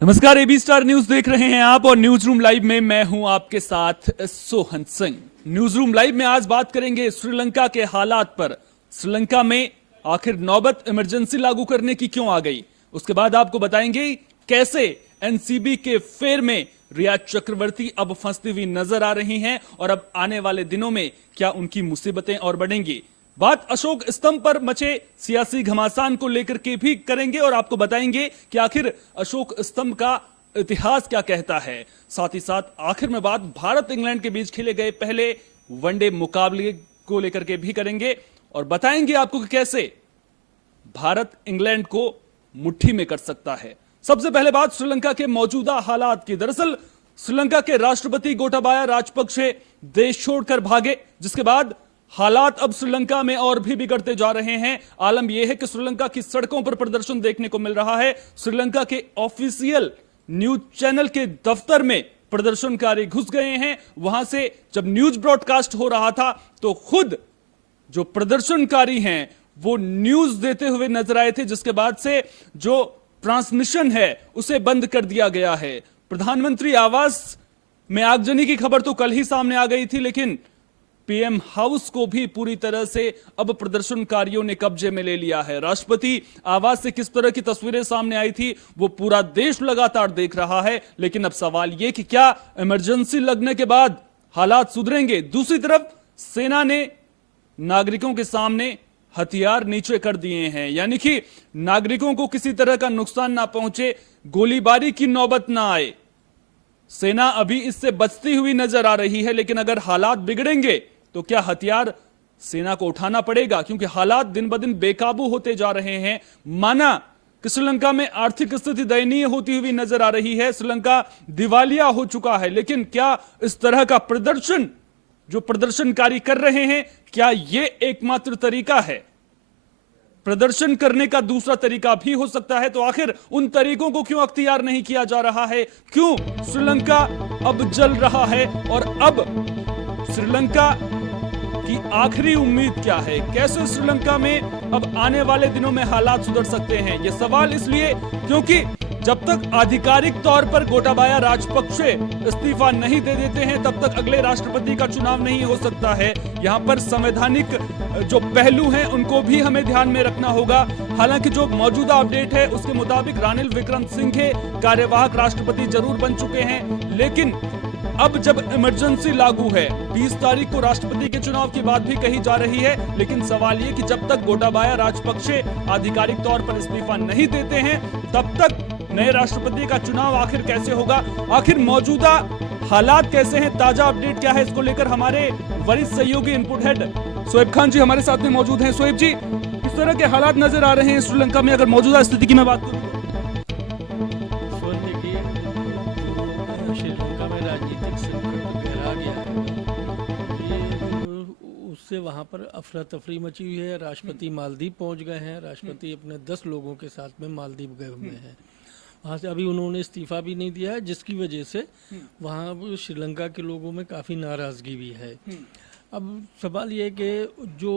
नमस्कार, AB star news देख रहे हैं आप और न्यूज रूम लाइव में मैं हूं आपके साथ Sohan Singh. News room live में आज बात करेंगे श्रीलंका के हालात पर। श्रीलंका में आखिर नौबत इमरजेंसी लागू करने की क्यों आ गई, उसके बाद आपको बताएंगे कैसे एनसीबी के फेर में रिया चक्रवर्ती अब फंसती हुई नजर आ रही हैं और अब आने वाले दिनों में क्या उनकी मुसीबतें और बढ़ेंगी। बात अशोक स्तंभ पर मचे सियासी घमासान को लेकर के भी करेंगे और आपको बताएंगे कि आखिर अशोक स्तंभ का इतिहास क्या कहता है। साथ ही साथ आखिर में बात भारत इंग्लैंड के बीच खेले गए पहले वनडे मुकाबले को लेकर के भी करेंगे और बताएंगे आपको कि कैसे भारत इंग्लैंड को मुट्ठी में कर सकता है। सबसे पहले बात श्रीलंका के मौजूदा हालात की। दरअसल श्रीलंका के राष्ट्रपति गोटाबाया राजपक्षे देश छोड़कर भागे, जिसके बाद हालात अब श्रीलंका में और भी बिगड़ते जा रहे हैं। आलम यह है कि श्रीलंका की सड़कों पर प्रदर्शन देखने को मिल रहा है। श्रीलंका के ऑफिशियल न्यूज चैनल के दफ्तर में प्रदर्शनकारी घुस गए हैं। वहां से जब न्यूज ब्रॉडकास्ट हो रहा था तो खुद जो प्रदर्शनकारी हैं वो न्यूज देते हुए नजर आए थे, जिसके बाद से जो ट्रांसमिशन है उसे बंद कर दिया गया है। प्रधानमंत्री आवास में आगजनी की खबर तो कल ही सामने आ गई थी, लेकिन पीएम हाउस को भी पूरी तरह से अब प्रदर्शनकारियों ने कब्जे में ले लिया है। राष्ट्रपति आवास से किस तरह की तस्वीरें सामने आई थी वो पूरा देश लगातार देख रहा है, लेकिन अब सवाल यह कि क्या इमरजेंसी लगने के बाद हालात सुधरेंगे। दूसरी तरफ सेना ने नागरिकों के सामने हथियार नीचे कर दिए हैं, यानी कि नागरिकों को किसी तरह का नुकसान ना पहुंचे, गोलीबारी की नौबत ना आए। सेना अभी इससे बचती हुई नजर आ रही है, लेकिन अगर हालात बिगड़ेंगे तो क्या हथियार सेना को उठाना पड़ेगा, क्योंकि हालात दिन ब दिन बेकाबू होते जा रहे हैं। माना कि श्रीलंका में आर्थिक स्थिति दयनीय होती हुई नजर आ रही है, श्रीलंका दिवालिया हो चुका है, लेकिन क्या इस तरह का प्रदर्शन जो प्रदर्शनकारी कर रहे हैं, क्या यह एकमात्र तरीका है? प्रदर्शन करने का दूसरा तरीका भी हो सकता है। तो आखिर उन तरीकों को क्यों अख्तियार नहीं किया जा रहा है? क्यों श्रीलंका अब जल रहा है और अब श्रीलंका की आखिरी उम्मीद क्या है? कैसे श्रीलंका में अब आने वाले दिनों में हालात सुधर सकते हैं? यह सवाल इसलिए क्योंकि जब तक आधिकारिक तौर पर गोटाबाया राजपक्षे इस्तीफा नहीं दे देते हैं तब तक अगले राष्ट्रपति का चुनाव नहीं हो सकता है। यहां पर संवैधानिक जो पहलू हैं उनको भी हमें ध्यान में रखना होगा। हालांकि जो मौजूदा अपडेट है उसके मुताबिक रानिल विक्रमसिंघे कार्यवाहक राष्ट्रपति जरूर बन चुके हैं, लेकिन अब जब इमरजेंसी लागू है, 20 तारीख को राष्ट्रपति के चुनाव की बात भी कही जा रही है, लेकिन सवाल ये कि जब तक गोटाबाया राजपक्षे आधिकारिक तौर पर इस्तीफा नहीं देते हैं तब तक नए राष्ट्रपति का चुनाव आखिर कैसे होगा? आखिर मौजूदा हालात कैसे हैं? ताजा अपडेट क्या है? इसको लेकर हमारे वरिष्ठ सहयोगी इनपुट हेड शोएब खान जी हमारे साथ में मौजूद हैं। शोएब जी, किस तरह के हालात नजर आ रहे हैं श्रीलंका में, अगर मौजूदा स्थिति की मैं बात करूं? देखिए, श्रीलंका में राजनीतिक संकट गहरा गया है। ये उससे वहाँ पर अफरा तफरी मची हुई है। राष्ट्रपति मालदीव पहुँच गए हैं। राष्ट्रपति अपने 10 लोगों के साथ में मालदीव गए हुए हैं। वहाँ से अभी उन्होंने इस्तीफा भी नहीं दिया है, जिसकी वजह से वहाँ श्रीलंका के लोगों में काफ़ी नाराज़गी भी है। अब सवाल ये है कि जो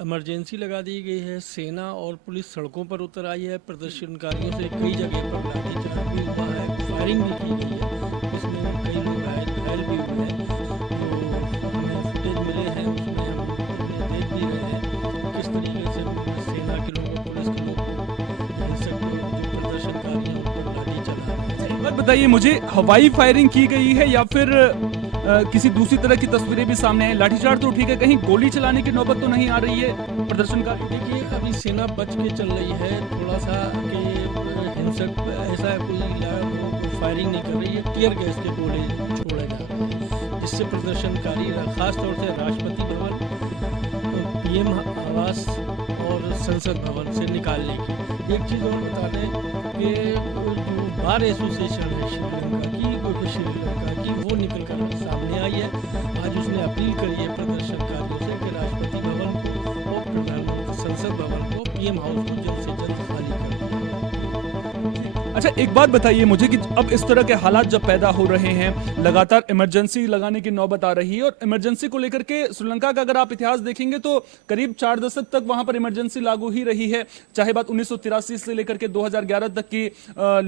इमरजेंसी लगा दी गई है, सेना और पुलिस सड़कों पर उतर आई है, प्रदर्शनकारियों से कई जगह पर लाठीचार्ज भी हुआ है, फायरिंग भी की गई है, इसमें कई लोग घायल भी हुए हैं। तो हमें फुटेज मिले हैं, उसमें हम देख भी रहे हैं किस तरीके से सेना के लोग, पुलिस के लोग प्रदर्शनकारी उन पर लाठी चला रहे हैं। बताइए मुझे, हवाई फायरिंग की गई है या फिर किसी दूसरी तरह की तस्वीरें भी सामने आई? लाठीचार्ज तो ठीक है, कहीं गोली चलाने की नौबत तो नहीं आ रही है प्रदर्शनकारी? देखिए, अभी सेना बच के चल रही है थोड़ा सा कि हिंसक ऐसा कोई फायरिंग नहीं कर रही है। टीयर गैस के गोले छोड़े जा रहे हैं, जिससे प्रदर्शनकारी खासतौर से राष्ट्रपति भवन, पीएम आवास और संसद भवन से निकालने की। एक चीज़ और बता दें कि जो बार एसोसिएशन है श्रीलंका की वो निकल कर सामने आई है। आज उसने अपील करी है प्रदर्शनकारियों से कि राष्ट्रपति भवन को और प्रधानमंत्री संसद भवन को, पीएम हाउस को जल्द से जल्द खाली कर दें। अच्छा, एक बात बताइए मुझे कि अब इस तरह के हालात जब पैदा हो रहे हैं, लगातार इमरजेंसी लगाने की नौबत आ रही है, और इमरजेंसी को लेकर के श्रीलंका का अगर आप इतिहास देखेंगे तो करीब 4 दशक तक वहां पर इमरजेंसी लागू ही रही है। चाहे बात 1983 से लेकर के 2011 तक की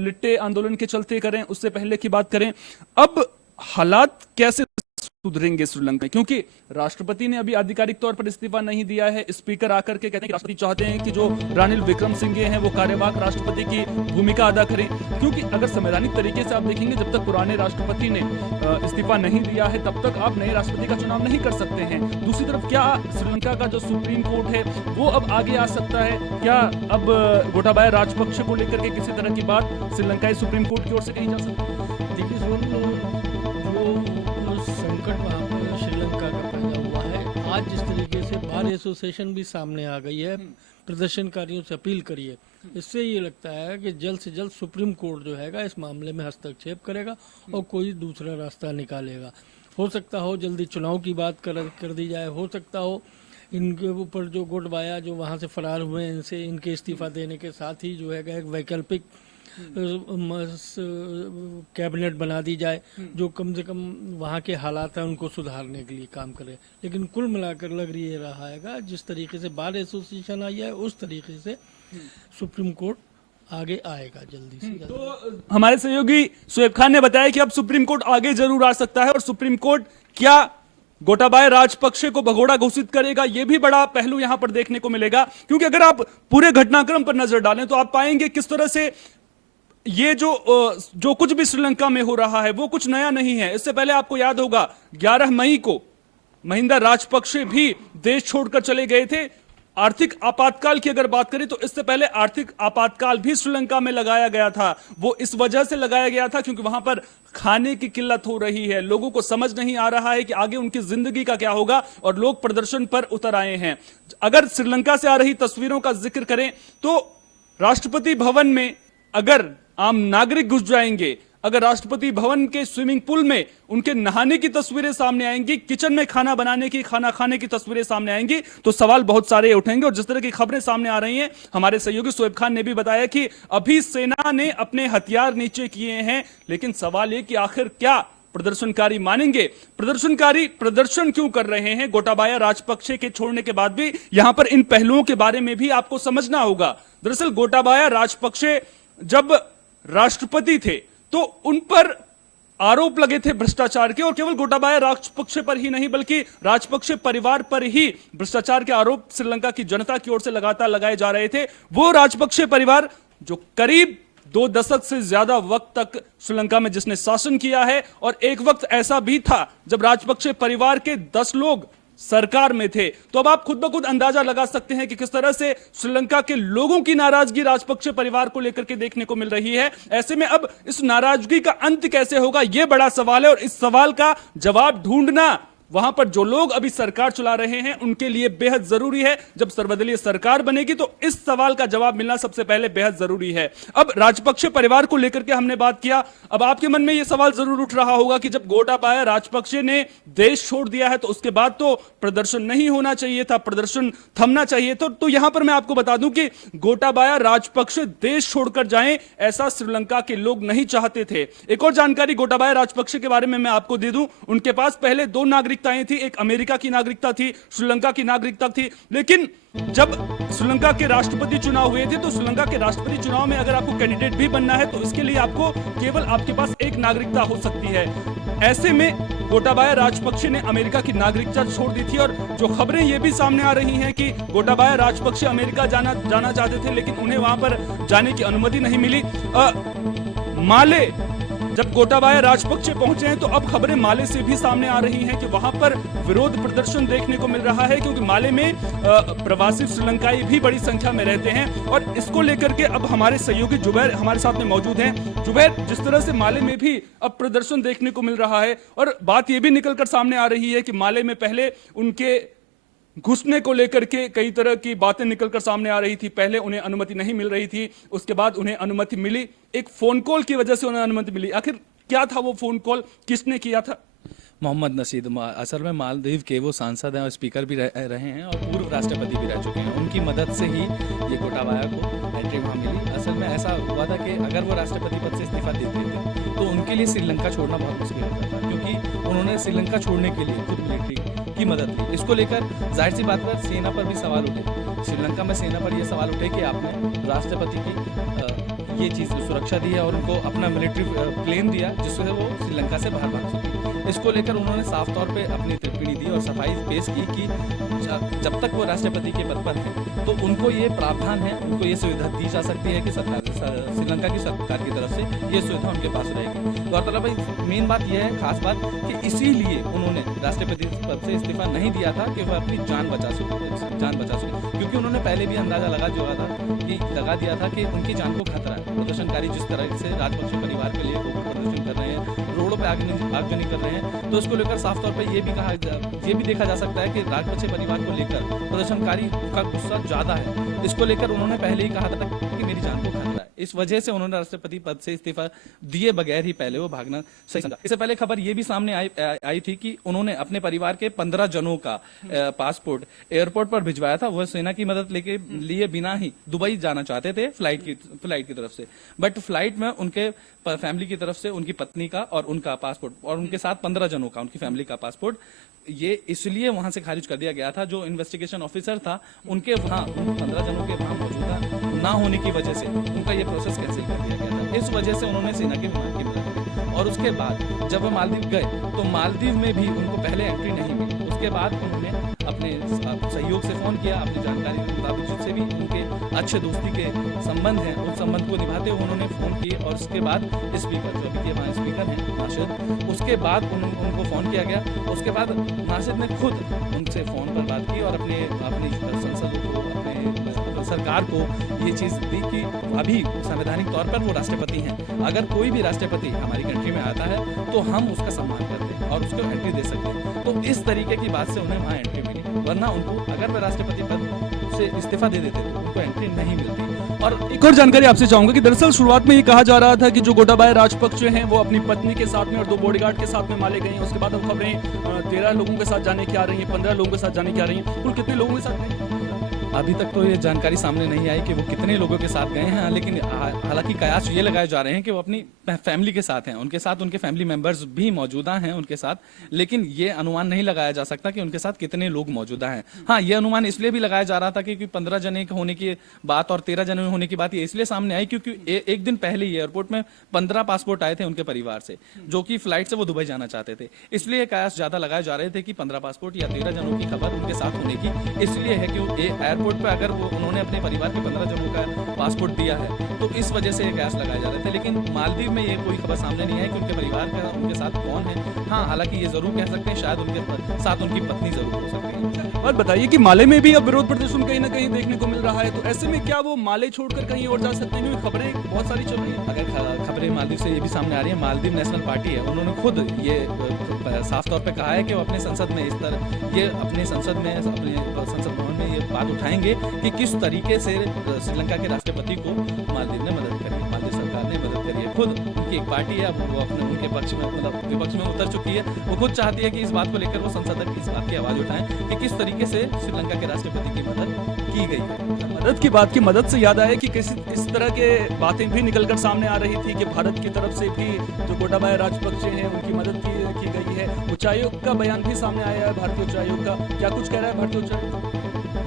लिट्टे आंदोलन के चलते करें, उससे पहले की बात करें, अब हालात कैसे सुधरेंगे श्रीलंका में? क्योंकि राष्ट्रपति ने अभी आधिकारिक तौर पर इस्तीफा नहीं दिया है। स्पीकर आकर के कहते हैं कि राष्ट्रपति चाहते हैं कि जो रानिल विक्रमसिंघे हैं वो कार्यवाहक राष्ट्रपति की भूमिका अदा करें, क्योंकि अगर संवैधानिक तरीके से आप देखेंगे, जब तक पुराने राष्ट्रपति ने इस्तीफा नहीं दिया है तब तक आप नए राष्ट्रपति का चुनाव नहीं कर सकते हैं। दूसरी तरफ क्या श्रीलंका का जो सुप्रीम कोर्ट है वो अब आगे आ सकता है? क्या अब गोटाबाया राजपक्ष को लेकर के किसी तरह की बात श्रीलंकाई सुप्रीम कोर्ट की ओर से कही जा सकती है? देखिए जो संकट वहाँ पर श्रीलंका का पैदा हुआ है, आज जिस तरीके से बार एसोसिएशन भी सामने आ गई है, प्रदर्शनकारियों से अपील करी है, इससे ये लगता है कि जल्द से जल्द सुप्रीम कोर्ट जो है इस मामले में हस्तक्षेप करेगा और कोई दूसरा रास्ता निकालेगा। हो सकता हो जल्दी चुनाव की बात कर दी जाए, हो सकता हो इनके ऊपर जो गोटाबाया जो वहाँ से फरार हुए हैं इनसे इनके इस्तीफा देने के साथ ही जो है एक वैकल्पिक कैबिनेट बना दी जाए जो कम से कम वहाँ के हालात हैं उनको सुधारने के लिए काम करे। लेकिन कुल मिलाकर लग रही रहा है जिस तरीके से बार एसोसिएशन आई है उस तरीके से सुप्रीम कोर्ट आगे आएगा जल्दी से जल्दी। तो हमारे सहयोगी शोएब खान ने बताया कि अब सुप्रीम कोर्ट आगे जरूर आ सकता है, और सुप्रीम कोर्ट क्या गोटाबाया राजपक्षे को भगोड़ा घोषित करेगा, यह भी बड़ा पहलू यहां पर देखने को मिलेगा। क्योंकि अगर आप पूरे घटनाक्रम पर नजर डालें तो आप पाएंगे किस तरह से ये जो कुछ भी श्रीलंका में हो रहा है वो कुछ नया नहीं है। इससे पहले आपको याद होगा 11 मई को महिंदा राजपक्षे भी देश छोड़कर चले गए थे। आर्थिक आपातकाल की अगर बात करें तो इससे पहले आर्थिक आपातकाल भी श्रीलंका में लगाया गया था। वो इस वजह से लगाया गया था क्योंकि वहां पर खाने की किल्लत हो रही है, लोगों को समझ नहीं आ रहा है कि आगे उनकी जिंदगी का क्या होगा, और लोग प्रदर्शन पर उतर आए हैं। अगर श्रीलंका से आ रही तस्वीरों का जिक्र करें तो राष्ट्रपति भवन में अगर आम नागरिक घुस जाएंगे, अगर राष्ट्रपति भवन के स्विमिंग पूल में उनके नहाने की तस्वीरें सामने आएंगी, किचन में खाना बनाने की, खाना खाने की तस्वीरें सामने आएंगी, तो सवाल बहुत सारे उठेंगे। और जिस तरह की खबरें सामने आ रही हैं, हमारे सहयोगी शोएब खान ने भी बताया कि अभी सेना ने अपने हथियार नीचे किए हैं, लेकिन सवाल यह कि आखिर क्या प्रदर्शनकारी मानेंगे? प्रदर्शनकारी प्रदर्शन क्यों कर रहे हैं गोटाबाया राजपक्षे के छोड़ने के बाद भी? यहां पर इन पहलुओं के बारे में भी आपको समझना होगा। दरअसल गोटाबाया राजपक्षे जब राष्ट्रपति थे तो उन पर आरोप लगे थे भ्रष्टाचार के, और केवल गोटाबाया राजपक्षे पर ही नहीं बल्कि राजपक्षे परिवार पर ही भ्रष्टाचार के आरोप श्रीलंका की जनता की ओर से लगातार लगाए जा रहे थे। वो राजपक्षे परिवार जो करीब 2 दशक से ज्यादा वक्त तक श्रीलंका में जिसने शासन किया है, और एक वक्त ऐसा भी था जब राजपक्षे परिवार के 10 लोग सरकार में थे। तो अब आप खुद ब खुद अंदाजा लगा सकते हैं कि किस तरह से श्रीलंका के लोगों की नाराजगी राजपक्षे परिवार को लेकर के देखने को मिल रही है। ऐसे में अब इस नाराजगी का अंत कैसे होगा, यह बड़ा सवाल है, और इस सवाल का जवाब ढूंढना वहां पर जो लोग अभी सरकार चला रहे हैं उनके लिए बेहद जरूरी है। जब सर्वदलीय सरकार बनेगी तो इस सवाल का जवाब मिलना सबसे पहले बेहद जरूरी है। अब राजपक्षे परिवार को लेकर के हमने बात किया, अब आपके मन में यह सवाल जरूर उठ रहा होगा कि जब गोटाबाया राजपक्षे ने देश छोड़ दिया है तो उसके बाद तो प्रदर्शन नहीं होना चाहिए था, प्रदर्शन थमना चाहिए था। तो यहां पर मैं आपको बता दूं कि गोटाबाया राजपक्षे देश छोड़कर जाएं, ऐसा श्रीलंका के लोग नहीं चाहते थे। एक और जानकारी गोटाबाया राजपक्षे के बारे में मैं आपको दे दूं, उनके पास पहले 2 नागरिकताएं थी, एक अमेरिका की नागरिकता थी, श्रीलंका की नागरिकता थी। लेकिन जब श्रीलंका के राष्ट्रपति चुनाव हुए थे तो श्रीलंका के राष्ट्रपति चुनाव में अगर आपको कैंडिडेट भी बनना है तो इसके लिए आपको केवल आपके पास एक नागरिकता हो सकती है। ऐसे में गोटाबाया राजपक्षे ने अमेरिका की नागरिकता छोड़ दी थी, और जो खबरें ये भी सामने आ रही हैं कि गोटाबाया राजपक्षे अमेरिका जाना चाहते थे, लेकिन उन्हें वहां पर जाने की अनुमति नहीं मिली। माले जब गोटाबाया राजपक्षे पहुंचे हैं तो अब खबरें माले से भी सामने आ रही हैं कि वहां पर विरोध प्रदर्शन देखने को मिल रहा है, क्योंकि माले में प्रवासी श्रीलंकाई भी बड़ी संख्या में रहते हैं। और इसको लेकर के अब हमारे सहयोगी जुबैर हमारे साथ में मौजूद हैं। जुबैर, जिस तरह से माले में भी अब प्रदर्शन देखने को मिल रहा है, और बात यह भी निकलकर सामने आ रही है कि माले में पहले उनके घुसने को लेकर के कई तरह की बातें निकलकर सामने आ रही थी। पहले उन्हें अनुमति नहीं मिल रही थी, उसके बाद उन्हें अनुमति मिली, एक फोन कॉल की वजह से उन्हें अनुमति मिली। आखिर क्या था वो फोन कॉल, किसने किया था? मोहम्मद नशीद असल में मालदीव के वो सांसद हैं और स्पीकर भी रहे हैं और पूर्व राष्ट्रपति भी रह चुके हैं। उनकी मदद से ही ये गोटाबाया को एंट्री वहाँ मिली। असल में ऐसा हुआ था कि अगर वो राष्ट्रपति पद से इस्तीफा देते थे तो उनके लिए श्रीलंका छोड़ना बहुत मुश्किल होता था, क्योंकि उन्होंने श्रीलंका छोड़ने के लिए खुद मिलिट्री की मदद ली। इसको लेकर जाहिर सी बात पर सेना पर भी सवाल उठे। श्रीलंका में सेना पर ये सवाल उठे कि आपने राष्ट्रपति की ये चीज़ सुरक्षा दी है और उनको अपना मिलिट्री प्लेन दिया जिससे वो श्रीलंका से बाहर भाग सके। इसको लेकर उन्होंने साफ तौर पे अपनी टिप्पणी दी और सफाई पेश की कि जब तक वो राष्ट्रपति के पद पर हैं तो उनको ये प्रावधान है, उनको ये सुविधा दी जा सकती है कि श्रीलंका की सरकार की तरफ से ये सुविधा उनके पास रहेगी। गौरतलब भाई मेन बात यह है, खास बात कि इसीलिए उन्होंने राष्ट्रपति पद से इस्तीफा नहीं दिया था कि वह अपनी जान बचा सके, क्योंकि उन्होंने पहले भी अंदाजा लगा दिया था कि उनकी जान को खतरा है। प्रदर्शनकारी जिस तरह से राजपक्षे परिवार के लिए प्रदर्शन कर रहे हैं, रोडों पर आगजनी कर रहे हैं, तो इसको लेकर साफ तौर पर ये भी देखा जा सकता है कि राजपक्षे परिवार को लेकर प्रदर्शनकारी का गुस्सा ज्यादा है। इसको लेकर उन्होंने पहले ही कहा था कि मेरी जान को खतरा है। इस वजह से उन्होंने राष्ट्रपति पद से इस्तीफा दिए बगैर ही पहले वो भागना सही समझा। इससे पहले खबर ये भी सामने आई थी कि उन्होंने अपने परिवार के 15 जनों का पासपोर्ट एयरपोर्ट पर भिजवाया था। वह सेना की मदद लिए बिना ही दुबई जाना चाहते थे फ्लाइट की तरफ से, बट फ्लाइट में उनके फैमिली की तरफ से उनकी पत्नी का और उनका पासपोर्ट और उनके साथ 15 जनों का उनकी फैमिली का पासपोर्ट ये इसलिए वहां से खारिज कर दिया गया था। जो इन्वेस्टिगेशन ऑफिसर था उनके वहां 15 जनों के वहां मौजूदा ना होने की वजह से उनका ये प्रोसेस कैंसिल कर दिया गया था। इस वजह से उन्होंने सेना के विमान की मदद की और उसके बाद जब वो मालदीव गए तो मालदीव में भी उनको पहले एंट्री नहीं मिली। उसके बाद उन्होंने अपने सहयोग से फोन किया, अपनी जानकारी के मुताबिक जिससे भी उनके अच्छे दोस्ती के संबंध हैं उस संबंध को निभाते हुए उन्होंने फोन किए और उसके बाद स्पीकर जो अभी के वहाँ स्पीकर हैं नाशिद, उसके बाद उनको फोन किया गया। उसके बाद नाशिद ने खुद उनसे फोन पर बात की और अपनी संसद को अपने सरकार को ये चीज़ दी कि अभी संवैधानिक तौर पर वो राष्ट्रपति हैं, अगर कोई भी राष्ट्रपति हमारी कंट्री में आता है तो हम उसका सम्मान करते हैं और उसको एंट्री दे सकते हैं। तो इस तरीके की बात से उन्हें वहाँ एंट्री मिली, वरना उनको अगर वे राष्ट्रपति पद से इस्तीफा दे देते तो उनको एंट्री नहीं मिलती। और एक और जानकारी आपसे चाहूंगा कि दरअसल शुरुआत में ये कहा जा रहा था कि जो गोटाबाया राजपक्षे हैं वो अपनी पत्नी के साथ में और 2 बॉडीगार्ड के साथ में माले गए हैं। उसके बाद अब खबरें 13 लोगों के साथ जाने की आ रही हैं, 15 लोगों के साथ जाने की आ रही हैं। कुल कितने लोगों के साथ गए? अभी तक तो ये जानकारी सामने नहीं आई कि वो कितने लोगों के साथ गए हैं, लेकिन हालांकि कयास ये लगाए जा रहे हैं कि वो अपनी फैमिली के साथ हैं, उनके साथ उनके फैमिली मेंबर्स भी मौजूदा हैं उनके साथ, लेकिन ये अनुमान नहीं लगाया जा सकता कि उनके साथ कितने लोग मौजूदा हैं। हाँ, ये अनुमान इसलिए भी लगाया जा रहा था कि 15 जने होने की बात और 13 जने होने की बात ये इसलिए सामने आई क्योंकि एक दिन पहले ही एयरपोर्ट में 15 पासपोर्ट आए थे उनके परिवार से, जो कि फ्लाइट से वो दुबई जाना चाहते थे। इसलिए कयास ज्यादा लगाए जा रहे थे कि 15 पासपोर्ट या 13 जनों की खबर उनके साथ होने की इसलिए है कि एयरपोर्ट पर अगर उन्होंने अपने परिवार के 15 जनों का पासपोर्ट दिया है तो इस वजह से ये कयास लगाए जा रहे थे। लेकिन मालदीव में ये कोई खबर सामने नहीं है कि उनके परिवार का उनके साथ कौन है। हाँ, हालांकि ये जरूर कह सकते हैं शायद उनके साथ उनकी पत्नी जरूर हो सकती है। और बताइए कि माले में भी अब विरोध प्रदर्शन कहीं ना कहीं देखने को मिल रहा है, तो ऐसे में क्या वो माले छोड़कर कहीं और जा सकते हैं? क्योंकि खबरें बहुत सारी चल रही है। अगर खबरें मालदीव से ये भी सामने आ रही है, मालदीव नेशनल पार्टी है, उन्होंने खुद ये साफ तौर पे कहा है कि वो अपने संसद में अपने संसद भवन में ये बात उठाएंगे कि किस तरीके से श्रीलंका के राष्ट्रपति को मालदीव ने मदद करी है, मालदीव सरकार ने मदद करी है। खुद उनकी एक पार्टी है, वो अपने उनके पक्ष में मतलब विपक्ष में उतर चुकी है। वो खुद चाहती है कि इस बात को लेकर वो संसद तक इस बात की आवाज उठाएं कि किस तरीके से श्रीलंका के राष्ट्रपति की मदद की गई है। मदद की बात की मदद से याद आया कि किसी इस तरह के बातें भी निकलकर सामने आ रही थी कि भारत की तरफ से भी जो गोटाबाया राजपक्षे हैं उनकी मदद की गई है। उच्चायोग का बयान भी सामने आया है, भारतीय उच्चायोग का। क्या कुछ कह रहा है भारतीय उच्चायोग?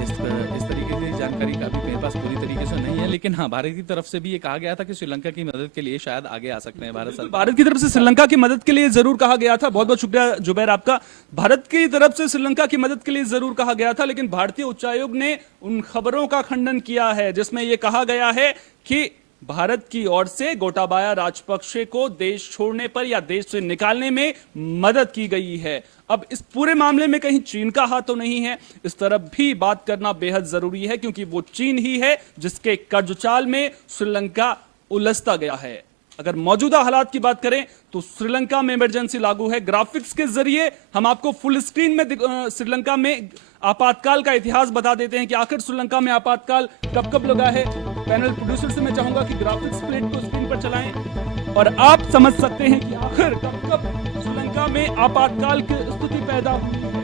इस तरीके की जानकारी का भी मेरे पास पूरी तरीके से नहीं है, लेकिन हाँ, भारत की तरफ से भी ये कहा गया था कि श्रीलंका की मदद के लिए शायद आगे आ सकते हैं भारत की तरफ से श्रीलंका की मदद के लिए जरूर कहा गया था। बहुत बहुत शुक्रिया जुबैर आपका। भारत की तरफ से श्रीलंका की मदद के लिए जरूर कहा गया था, लेकिन भारतीय उच्चायोग ने उन खबरों का खंडन किया है जिसमें यह कहा गया है कि भारत की ओर से गोटाबाया राजपक्षे को देश छोड़ने पर या देश से निकालने में मदद की गई है। अब इस पूरे मामले में कहीं चीन का हाथ तो नहीं है, इस तरफ भी बात करना बेहद जरूरी है, क्योंकि वो चीन ही है जिसके कर्जचाल में श्रीलंका उलझता गया है। अगर मौजूदा हालात की बात करें तो श्रीलंका में इमरजेंसी लागू है। ग्राफिक्स के जरिए हम आपको फुल स्क्रीन में श्रीलंका में आपातकाल का इतिहास बता देते हैं कि आखिर श्रीलंका में आपातकाल कब कब लगा है। पैनल प्रोड्यूसर से मैं चाहूंगा कि ग्राफिक्स प्लेट को स्क्रीन पर चलाएं और आप समझ सकते हैं कि आखिर कब कब श्रीलंका श्रीलंका में आपातकाल की स्थिति पैदा हुई है।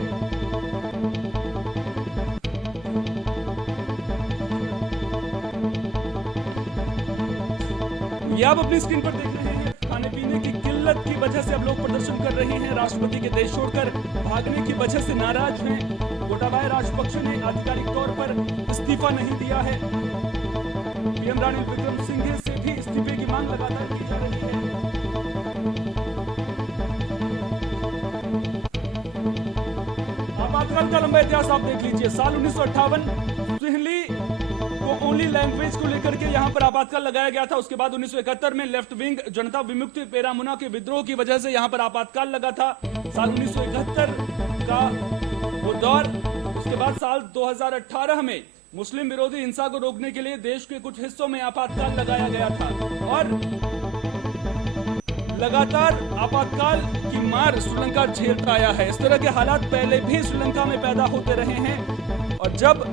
ये आप अपनी स्क्रीन पर देख रहे हैं, खाने पीने की किल्लत की वजह से अब लोग प्रदर्शन कर रहे हैं। राष्ट्रपति के देश छोड़कर भागने की वजह से नाराज हैं। गोटाबाया राजपक्षे ने आधिकारिक तौर पर इस्तीफा नहीं दिया है। पीएम रानिल विक्रमसिंघे से भी इस्तीफे की मांग लगातार की जा रही है। आपातकाल का लंबा इतिहास आप देख लीजिए। साल 1958 सिंहली को ओनली लैंग्वेज को लेकर के यहां पर आपातकाल लगाया गया था। उसके बाद 1971 में लेफ्ट विंग जनता विमुक्ति पेरामुना के विद्रोह की वजह से यहां पर आपातकाल लगा था। साल 1971 का वो दौर। उसके बाद साल 2018 में मुस्लिम विरोधी हिंसा को रोकने के लिए देश के कुछ हिस्सों में आपातकाल लगाया गया था और लगातार आपातकाल की मार श्रीलंका झेलता आया है। इस तरह के हालात पहले भी श्रीलंका में पैदा होते रहे हैं और जब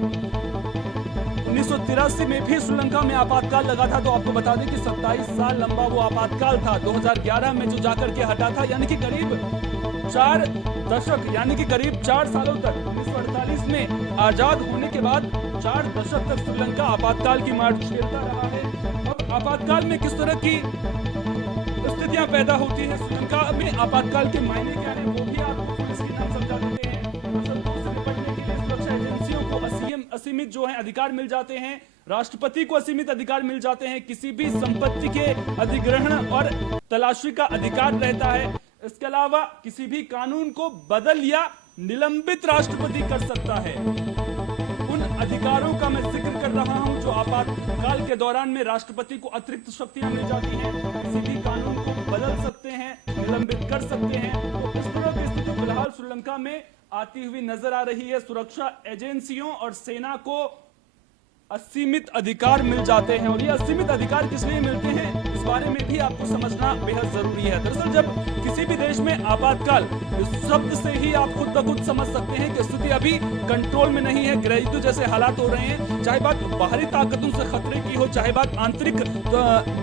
1983 में भी श्रीलंका में आपातकाल लगा था तो आपको बता दें कि 27 साल लंबा वो आपातकाल था। 2011 में जो जाकर के हटा था, यानी कि करीब 4 दशक, यानी कि करीब 4 सालों तक 1948 में आजाद होने के बाद 4 दशक तक श्रीलंका आपातकाल की मार झेलता रहा है। अब आपातकाल में किस तरह की स्थितियां पैदा होती है, श्रीलंका में आपातकाल के मायने क्या है, वो भी आपको फुल स्क्रीन हम समझा देते हैं। असंतोष से निपटने के लिए सुरक्षा एजेंसियों को असीमित जो है अधिकार मिल जाते हैं। राष्ट्रपति को असीमित अधिकार मिल जाते हैं। किसी भी संपत्ति के अधिग्रहण और तलाशी का अधिकार रहता है। इसके अलावा किसी भी कानून को बदल या निलंबित राष्ट्रपति कर सकता है। उन अधिकारों का मैं जिक्र कर रहा हूं जो आपातकाल के दौरान में राष्ट्रपति को अतिरिक्त शक्तियां मिल जाती हैं। किसी भी कानून को बदल सकते हैं, निलंबित कर सकते हैं। तो इस तरह की स्थिति फिलहाल श्रीलंका में आती हुई नजर आ रही है। सुरक्षा एजेंसियों और सेना को असीमित अधिकार मिल जाते हैं और ये असीमित अधिकार किस लिए मिलते हैं, इस बारे में भी आपको समझना बेहद जरूरी है। दरअसल जब किसी भी देश में आपातकाल, इस शब्द से ही आप खुद ब खुद समझ सकते हैं कि स्थिति अभी कंट्रोल में नहीं है। गृह युद्ध जैसे हालात हो रहे हैं, चाहे बात बाहरी ताकतों से खतरे की हो, चाहे बात आंतरिक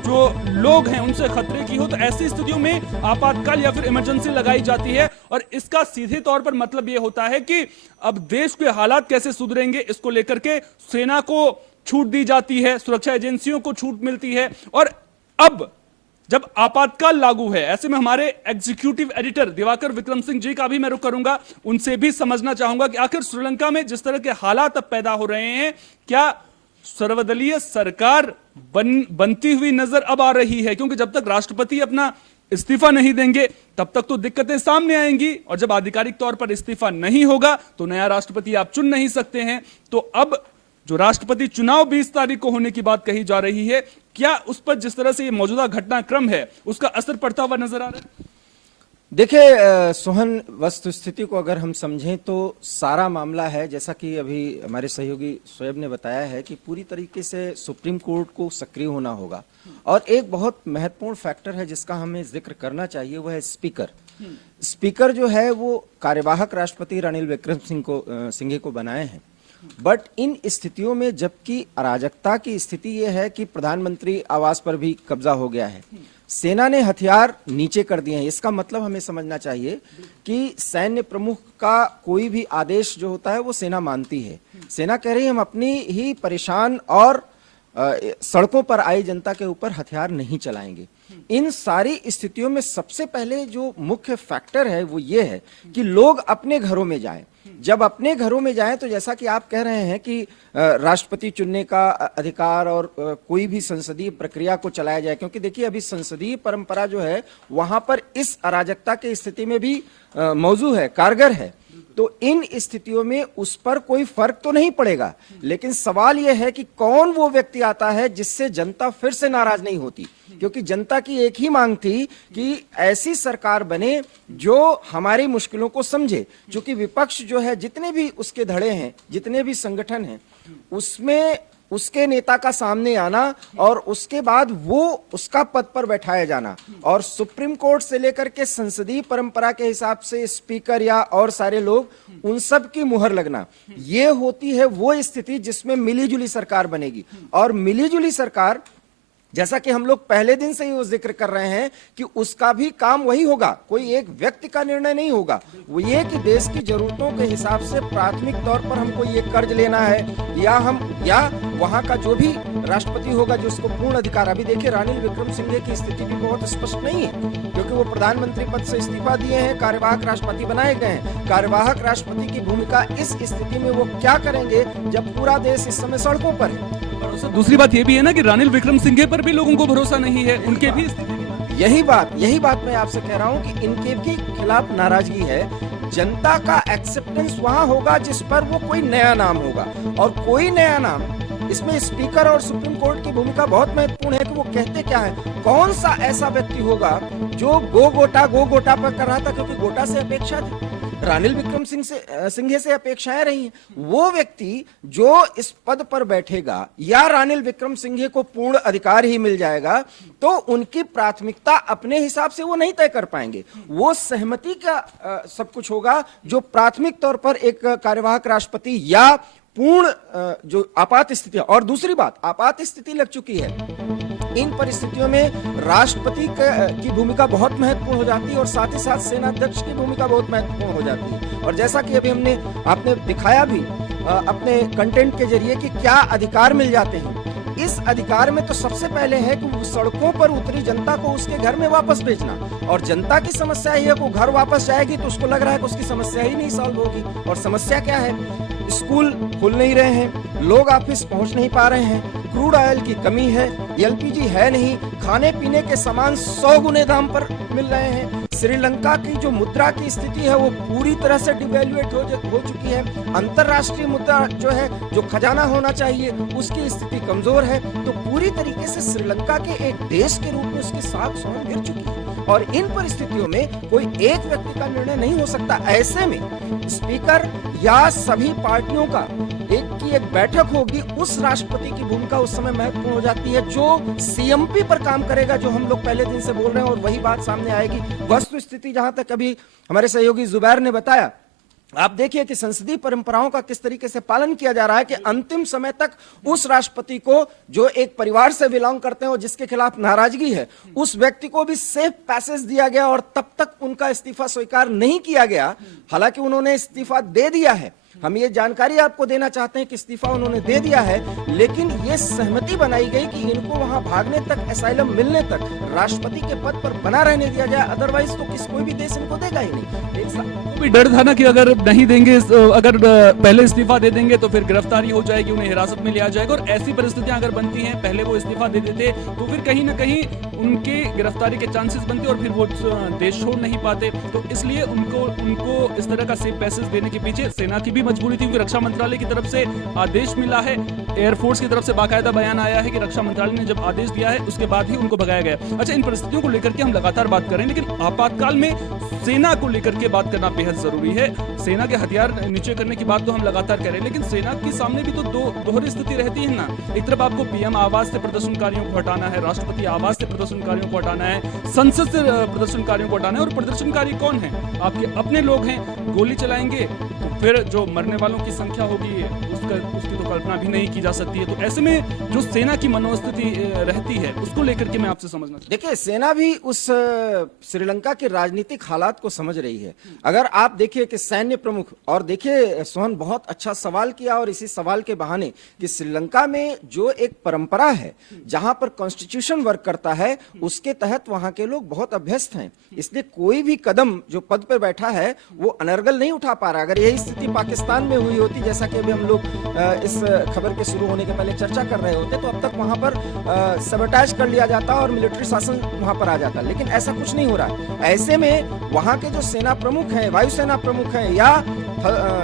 जो लोग हैं उनसे खतरे की हो, तो ऐसी स्थितियों में आपातकाल या फिर इमरजेंसी लगाई जाती है। और इसका सीधे तौर पर मतलब यह होता है कि अब देश के हालात कैसे सुधरेंगे, इसको लेकर के सेना को छूट दी जाती है, सुरक्षा एजेंसियों को छूट मिलती है। और अब जब आपातकाल लागू है, ऐसे में हमारे एग्जीक्यूटिव एडिटर दिवाकर विक्रम सिंह जी का भी मैं रुख करूंगा, उनसे भी समझना चाहूंगा कि आखिर श्रीलंका में जिस तरह के हालात अब पैदा हो रहे हैं, क्या सर्वदलीय सरकार बनती हुई नजर अब आ रही है? क्योंकि जब तक राष्ट्रपति अपना इस्तीफा नहीं देंगे तब तक तो दिक्कतें सामने आएंगी और जब आधिकारिक तौर पर इस्तीफा नहीं होगा तो नया राष्ट्रपति आप चुन नहीं सकते हैं। तो अब जो राष्ट्रपति चुनाव 20 तारीख को होने की बात कही जा रही है, क्या उस पर जिस तरह से ये मौजूदा घटनाक्रम है उसका असर पड़ता हुआ नजर आ रहा है? देखिए सोहन, वस्तु स्थिति को अगर हम समझें तो सारा मामला है, जैसा कि अभी हमारे सहयोगी शोएब ने बताया है, कि पूरी तरीके से सुप्रीम कोर्ट को सक्रिय होना होगा। और एक बहुत महत्वपूर्ण फैक्टर है जिसका हमें जिक्र करना चाहिए, वह है स्पीकर। स्पीकर जो है वो कार्यवाहक राष्ट्रपति रानिल विक्रमसिंघे को बनाए हैं। बट इन स्थितियों में जबकि अराजकता की स्थिति यह है कि प्रधानमंत्री आवास पर भी कब्जा हो गया है, सेना ने हथियार नीचे कर दिए हैं, इसका मतलब हमें समझना चाहिए कि सैन्य प्रमुख का कोई भी आदेश जो होता है वो सेना मानती है। सेना कह रही है हम अपनी ही परेशान और सड़कों पर आई जनता के ऊपर हथियार नहीं चलाएंगे। इन सारी स्थितियों में सबसे पहले जो मुख्य फैक्टर है वो ये है कि लोग अपने घरों में जाएं। जब अपने घरों में जाएं तो जैसा कि आप कह रहे हैं कि राष्ट्रपति चुनने का अधिकार और कोई भी संसदीय प्रक्रिया को चलाया जाए, क्योंकि देखिए अभी संसदीय परंपरा जो है वहां पर इस अराजकता की स्थिति में भी मौजूद है, कारगर है। तो इन स्थितियों में उस पर कोई फर्क तो नहीं पड़ेगा, लेकिन सवाल यह है कि कौन वो व्यक्ति आता है जिससे जनता फिर से नाराज नहीं होती, क्योंकि जनता की एक ही मांग थी कि ऐसी सरकार बने जो हमारी मुश्किलों को समझे। क्योंकि विपक्ष जो है, जितने भी उसके धड़े हैं, जितने भी संगठन हैं, उसमें उसके नेता का सामने आना और उसके बाद वो उसका पद पर बैठाया जाना, और सुप्रीम कोर्ट से लेकर के संसदीय परंपरा के हिसाब से स्पीकर या और सारे लोग, उन सब की मुहर लगना, ये होती है वो स्थिति जिसमें मिलीजुली सरकार बनेगी। और मिलीजुली सरकार जैसा कि हम लोग पहले दिन से ही वो जिक्र कर रहे हैं कि उसका भी काम वही होगा, कोई एक व्यक्ति का निर्णय नहीं होगा। वो ये कि देश की जरूरतों के हिसाब से प्राथमिक तौर पर हमको ये कर्ज लेना है या वहां का जो भी राष्ट्रपति होगा जो उसको पूर्ण अधिकार। अभी देखिए रानिल विक्रमसिंघे की स्थिति भी बहुत स्पष्ट नहीं है, क्योंकि वो प्रधानमंत्री पद से इस्तीफा दिए हैं, कार्यवाहक राष्ट्रपति बनाए गए हैं। कार्यवाहक राष्ट्रपति की भूमिका इस स्थिति में वो क्या करेंगे जब पूरा देश इस समय सड़कों पर है। दूसरी बात ये भी है ना कि रानिल विक्रमसिंघे पर भी लोगों को भरोसा नहीं है, उनके भी यही बात मैं आपसे कह रहा हूं कि इनके भी खिलाफ नाराजगी है। जनता का एक्सेप्टेंस वहां होगा जिस पर वो कोई नया नाम होगा, और कोई नया नाम, इसमें स्पीकर और सुप्रीम कोर्ट की भूमिका बहुत महत्वपूर्ण है कि वो कहते क्या है। कौन सा ऐसा व्यक्ति होगा जो गो गोटा पर कर रहा था, क्योंकि गोटा से अपेक्षा थी, रानिल विक्रमसिंघे से अपेक्षाएं रही हैं। वो व्यक्ति जो इस पद पर बैठेगा या रानिल विक्रमसिंघे को पूर्ण अधिकार ही मिल जाएगा, तो उनकी प्राथमिकता अपने हिसाब से वो नहीं तय कर पाएंगे। वो सहमति का सब कुछ होगा जो प्राथमिक तौर पर एक कार्यवाहक राष्ट्रपति या पूर्ण जो आपात स्थिति। और दूसरी बात, आपात स्थिति लग चुकी है, इन परिस्थितियों में राष्ट्रपति की भूमिका बहुत महत्वपूर्ण हो जाती है और साथ ही साथ सेनाध्यक्ष की भूमिका बहुत महत्वपूर्ण हो जाती है। और जैसा कि अभी आपने दिखाया भी अपने कंटेंट के जरिए कि क्या अधिकार मिल जाते हैं। इस अधिकार में तो सबसे पहले है कि सड़कों पर उतरी जनता को उसके घर में वापस भेजना, और जनता की समस्या ये है कि घर वापस जाएगी तो उसको लग रहा है कि उसकी समस्या ही नहीं सॉल्व होगी। और समस्या क्या है? स्कूल खुल नहीं रहे हैं, लोग ऑफिस पहुंच नहीं पा रहे हैं, क्रूड ऑयल की कमी है, एलपीजी है नहीं, खाने पीने के सामान 100 गुने दाम पर मिल रहे हैं। श्रीलंका की जो मुद्रा की स्थिति है वो पूरी तरह से डिवैल्यूएट हो चुकी है। अंतरराष्ट्रीय मुद्रा जो है, जो खजाना होना चाहिए, उसकी स्थिति कमजोर है। तो पूरी तरीके से श्रीलंका के एक देश के रूप में उसकी साख सौंध गिर चुकी है, और इन परिस्थितियों में कोई एक व्यक्ति का निर्णय नहीं हो सकता। ऐसे में स्पीकर या सभी पार्टियों का एक बैठक होगी, उस राष्ट्रपति की भूमिका उस समय महत्वपूर्ण हो जाती है जो सीएमपी पर काम करेगा, जो हम लोग पहले दिन से बोल रहे हैं, और वही बात सामने आएगी। वस्तु स्थिति जहां तक अभी हमारे सहयोगी जुबैर ने बताया, आप देखिए कि संसदीय परंपराओं का किस तरीके से पालन किया जा रहा है कि अंतिम समय तक उस राष्ट्रपति को जो एक परिवार से बिलोंग करते हैं और जिसके खिलाफ नाराजगी है, उस व्यक्ति को भी सेफ पैसेज दिया गया और तब तक उनका इस्तीफा स्वीकार नहीं किया गया। हालांकि उन्होंने इस्तीफा दे दिया है, हम ये जानकारी आपको देना चाहते हैं कि इस्तीफा उन्होंने दे दिया है, लेकिन ये सहमति बनाई गई कि इनको वहां भागने तक, असाइलम मिलने तक राष्ट्रपति के पद पर बना रहने दिया जाए, अदरवाइज तो कोई भी देश इनको देगा ही नहीं। भी डर था ना कि अगर नहीं देंगे, अगर पहले इस्तीफा दे देंगे तो फिर गिरफ्तारी हो जाएगी, उन्हें हिरासत में लिया जाएगा, और ऐसी परिस्थितियां अगर बनती हैं, पहले वो इस्तीफा दे देते तो फिर कहीं ना कहीं उनके गिरफ्तारी के चांसेस बनते और फिर वो देश छोड़ नहीं पाते। तो इसलिए उनको इस तरह का सेफ पैसेज देने के पीछे सेना की भी मजबूरी थी, क्योंकि रक्षा मंत्रालय की तरफ से आदेश मिला है, एयरफोर्स की तरफ से बाकायदा बयान आया है कि रक्षा मंत्रालय ने जब आदेश दिया है उसके बाद ही उनको भगाया गया। अच्छा, इन परिस्थितियों को लेकर के हम लगातार बात कर रहे हैं, लेकिन आपातकाल में सेना को लेकर के बात करना बेहद जरूरी है। सेना के हथियार नीचे करने की बात तो हम लगातार कर रहे हैं, लेकिन सेना के सामने भी तो दोहरी स्थिति रहती है ना। एक तरफ आपको पीएम आवास से प्रदर्शनकारियों को हटाना है, राष्ट्रपति आवास से प्रदर्शनकारियों को हटाना है, संसद से प्रदर्शनकारियों को हटाना है, और प्रदर्शनकारी कौन है? आपके अपने लोग हैं। गोली चलाएंगे तो फिर जो मरने वालों की संख्या होगी उसकी तो कल्पना भी नहीं की जा सकती है। तो ऐसे में जो सेना की मनोस्थिति रहती है उसको लेकर के मैं आपसे समझना चाहता हूं। देखिए, सेना भी उस श्रीलंका के राजनीतिक हालात को समझ रही है। अगर आप देखिए कि सैन्य प्रमुख, और देखिए सोहन बहुत अच्छा सवाल किया, और इसी सवाल के बहाने कि श्रीलंका में जो एक परंपरा है जहां पर कॉन्स्टिट्यूशन वर्क करता है, उसके तहत वहां के लोग बहुत अभ्यस्त हैं, इसलिए कोई भी कदम जो पद पर बैठा है वो अनर्गल नहीं उठा पा रहा। अगर यही स्थिति पाकिस्तान में हुई होती, जैसा कि अभी हम लोग इस खबर के शुरू होने के पहले चर्चा कर रहे होते, तो अब तक वहां पर सबटाइज कर लिया जाता और मिलिट्री शासन वहां पर आ जाता, लेकिन ऐसा कुछ नहीं हो रहा है। ऐसे में वहां के जो सेना प्रमुख हैं, वायुसेना प्रमुख हैं या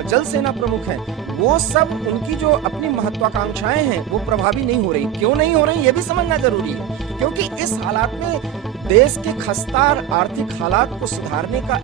जल सेना प्रमुख हैं, वो सब उनकी जो अपनी महत्वाकांक्षाएं हैं वो प्रभावी नहीं हो रही। क्यों नहीं हो रही ये भी समझना जरूरी है, क्योंकि इस हालात में देश के खस्तार आर्थिक हालात को सुधारने का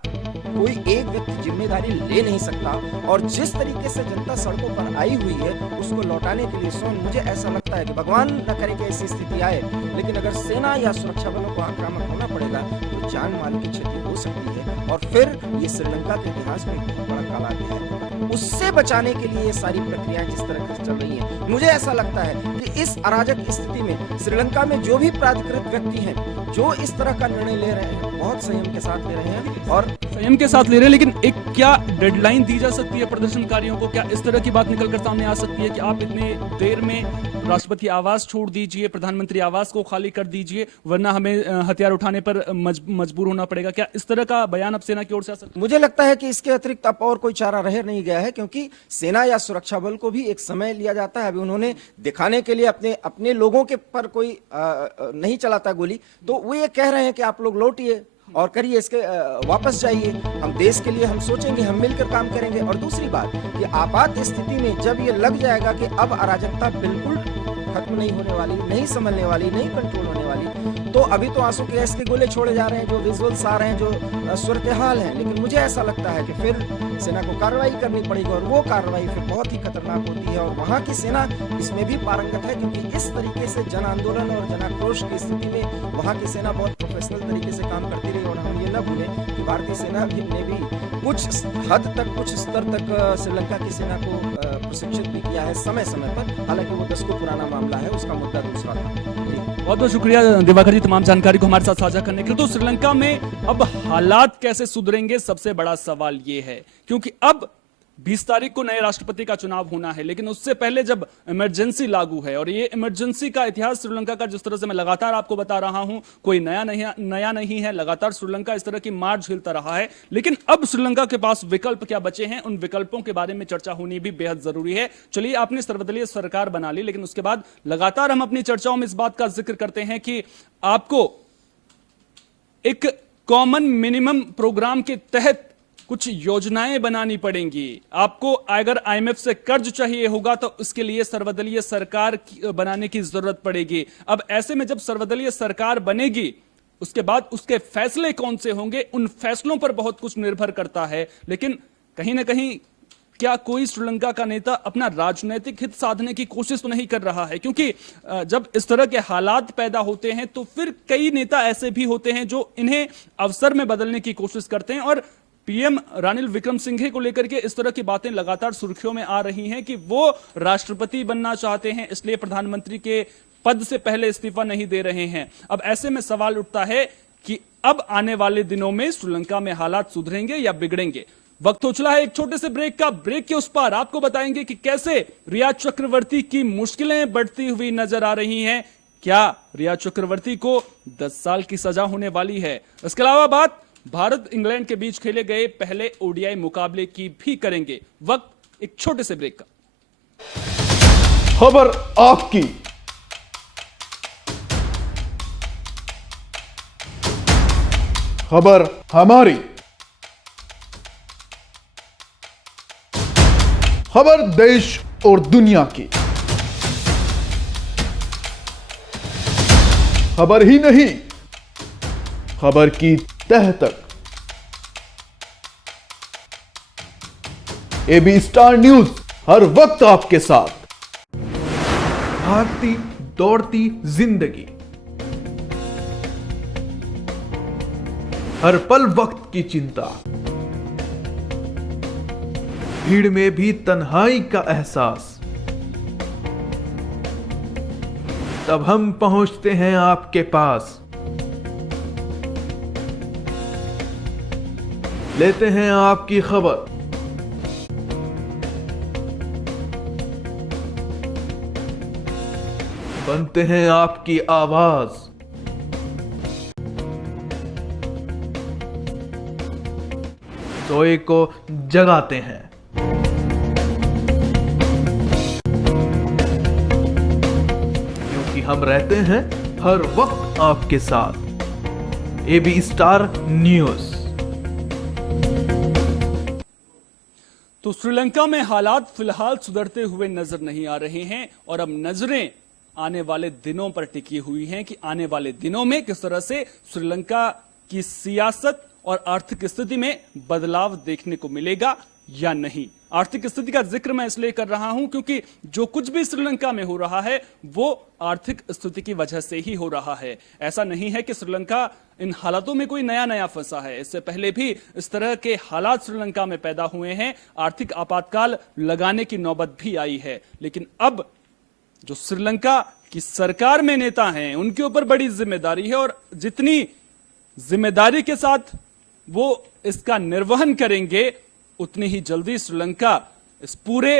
कोई एक व्यक्ति जिम्मेदारी ले नहीं सकता, और जिस तरीके से जनता सड़कों पर आई हुई है उसको लौटाने के लिए सोन, मुझे ऐसा लगता है कि भगवान न करे कि ऐसी स्थिति आए, लेकिन अगर सेना या सुरक्षा बलों को आक्रामक होना पड़ेगा तो जान माल की क्षति हो सकती है, और फिर ये श्रीलंका के इतिहास में एक बहुत बड़ा काला अध्याय है। उससे बचाने के लिए ये सारी प्रक्रियाएं जिस तरह से चल रही हैं, मुझे ऐसा लगता है कि इस अराजक स्थिति में श्रीलंका में जो भी प्राधिकृत व्यक्ति हैं, जो इस तरह का निर्णय ले रहे हैं, बहुत संयम के साथ ले रहे हैं और संयम के साथ ले रहे हैं। लेकिन एक क्या डेडलाइन दी जा सकती है प्रदर्शनकारियों को? क्या इस तरह की बात निकलकर सामने आ सकती है कि आप इतने देर में राष्ट्रपति आवास छोड़ दीजिए, प्रधानमंत्री आवास को खाली कर दीजिए, वरना हमें हथियार उठाने पर मजबूर होना पड़ेगा? क्या इस तरह का बयान अब सेना की ओर से आ सकता है? मुझे लगता है कि इसके अतिरिक्त अब और कोई चारा रह नहीं गया है, क्योंकि सेना या सुरक्षा बल को भी एक समय लिया जाता है। अभी उन्होंने दिखाने के लिए अपने लोगों के पर कोई नहीं चलाता गोली, तो वो ये कह रहे हैं कि आप लोग लौटिए और करिए, इसके वापस जाइए, हम देश के लिए हम सोचेंगे, हम मिलकर काम करेंगे। और दूसरी बात कि आपात स्थिति में जब ये लग जाएगा कि अब अराजकता बिल्कुल खत्म नहीं होने वाली, नहीं संभलने वाली, नहीं कंट्रोल होने वाली, तो अभी तो आंसू गैस के गोले छोड़े जा रहे हैं, जो विजुअल्स आ रहे हैं, जो सूरत-ए-हाल है, लेकिन मुझे ऐसा लगता है कि फिर सेना को कार्रवाई करनी पड़ेगी और वो कार्रवाई फिर बहुत ही खतरनाक होती है। और वहाँ की सेना इसमें भी पारंगत है, क्योंकि इस तरीके से जन आंदोलन और जन आक्रोश की स्थिति में वहाँ की सेना बहुत प्रोफेशनल तरीके से काम करती रही। और हम ये न भूलें कि भारतीय सेना ने भी कुछ हद तक, कुछ स्तर तक श्रीलंका की सेना को प्रशिक्षित भी किया है समय समय पर। हालांकि वो दशकों पुराना मामला है, उसका मुद्दा दूसरा था। बहुत बहुत शुक्रिया दिवाकर जी तमाम जानकारी को हमारे साथ साझा करने के लिए। तो श्रीलंका में अब हालात कैसे सुधरेंगे, सबसे बड़ा सवाल ये है, क्योंकि अब 20 तारीख को नए राष्ट्रपति का चुनाव होना है, लेकिन उससे पहले जब इमरजेंसी लागू है, और ये इमरजेंसी का इतिहास श्रीलंका का जिस तरह से मैं लगातार आपको बता रहा हूं, कोई नया नहीं है, लगातार श्रीलंका इस तरह की मार झेलता रहा है। लेकिन अब श्रीलंका के पास विकल्प क्या बचे हैं, उन विकल्पों के बारे में चर्चा होनी भी बेहद जरूरी है। चलिए, आपने सर्वदलीय सरकार बना ली, लेकिन उसके बाद लगातार हम अपनी चर्चाओं में इस बात का जिक्र करते हैं कि आपको एक कॉमन मिनिमम प्रोग्राम के तहत कुछ योजनाएं बनानी पड़ेंगी। आपको अगर आईएमएफ से कर्ज चाहिए होगा तो उसके लिए सर्वदलीय सरकार बनाने की जरूरत पड़ेगी। अब ऐसे में जब सर्वदलीय सरकार बनेगी, उसके बाद उसके फैसले कौन से होंगे, उन फैसलों पर बहुत कुछ निर्भर करता है। लेकिन कहीं ना कहीं क्या कोई श्रीलंका का नेता अपना राजनीतिक हित साधने की कोशिश तो नहीं कर रहा है? क्योंकि जब इस तरह के हालात पैदा होते हैं तो फिर कई नेता ऐसे भी होते हैं जो इन्हें अवसर में बदलने की कोशिश करते हैं। और पीएम रानिल विक्रमसिंघे को लेकर के इस तरह की बातें लगातार सुर्खियों में आ रही हैं कि वो राष्ट्रपति बनना चाहते हैं, इसलिए प्रधानमंत्री के पद से पहले इस्तीफा नहीं दे रहे हैं। अब ऐसे में सवाल उठता है कि अब आने वाले दिनों में श्रीलंका में हालात सुधरेंगे या बिगड़ेंगे? वक्त हो चला है एक छोटे से ब्रेक का। ब्रेक के उस पार आपको बताएंगे कि कैसे रिया चक्रवर्ती की मुश्किलें बढ़ती हुई नजर आ रही हैं। क्या रिया चक्रवर्ती को 10 साल की सजा होने वाली है? इसके अलावा बात भारत इंग्लैंड के बीच खेले गए पहले ओडीआई मुकाबले की भी करेंगे। वक्त एक छोटे से ब्रेक का। खबर आपकी, खबर हमारी, खबर देश और दुनिया की। खबर ही नहीं, खबर की तह तक। एबी स्टार न्यूज हर वक्त आपके साथ। भागती दौड़ती जिंदगी, हर पल वक्त की चिंता, भीड़ में भी तन्हाई का एहसास। तब हम पहुंचते हैं आपके पास, लेते हैं आपकी खबर, बनते हैं आपकी आवाज। सोए को जगाते हैं। क्योंकि हम रहते हैं हर वक्त आपके साथ। AB star news. तो श्रीलंका में हालात फिलहाल सुधरते हुए नजर नहीं आ रहे हैं और अब नजरें आने वाले दिनों पर टिकी हुई हैं कि आने वाले दिनों में किस तरह से श्रीलंका की सियासत और आर्थिक स्थिति में बदलाव देखने को मिलेगा। या नहीं। आर्थिक स्थिति का जिक्र मैं इसलिए कर रहा हूं क्योंकि जो कुछ भी श्रीलंका में हो रहा है वो आर्थिक स्थिति की वजह से ही हो रहा है। ऐसा नहीं है कि श्रीलंका इन हालातों में कोई नया फंसा है। इससे पहले भी इस तरह के हालात श्रीलंका में पैदा हुए हैं, आर्थिक आपातकाल लगाने की नौबत भी आई है। लेकिन अब जो श्रीलंका की सरकार में नेता हैं उनके ऊपर बड़ी जिम्मेदारी है और जितनी जिम्मेदारी के साथ वो इसका निर्वहन करेंगे उतनी ही जल्दी श्रीलंका इस पूरे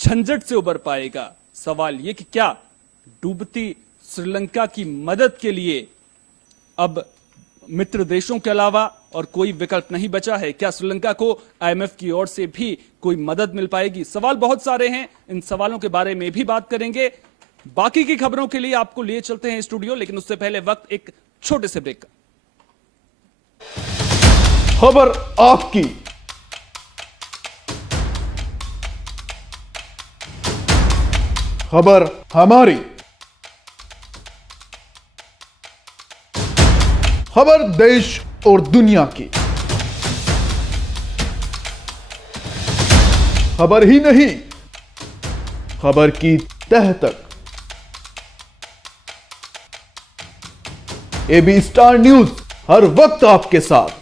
झंझट से उबर पाएगा। सवाल ये कि क्या डूबती श्रीलंका की मदद के लिए अब मित्र देशों के अलावा और कोई विकल्प नहीं बचा है? क्या श्रीलंका को आईएमएफ की ओर से भी कोई मदद मिल पाएगी? सवाल बहुत सारे हैं, इन सवालों के बारे में भी बात करेंगे। बाकी की खबरों के लिए आपको लिए चलते हैं स्टूडियो, लेकिन उससे पहले वक्त एक छोटे से ब्रेक का। खबर आपकी, खबर हमारी, खबर देश और दुनिया की। खबर ही नहीं, खबर की तह तक। एबी स्टार न्यूज हर वक्त आपके साथ।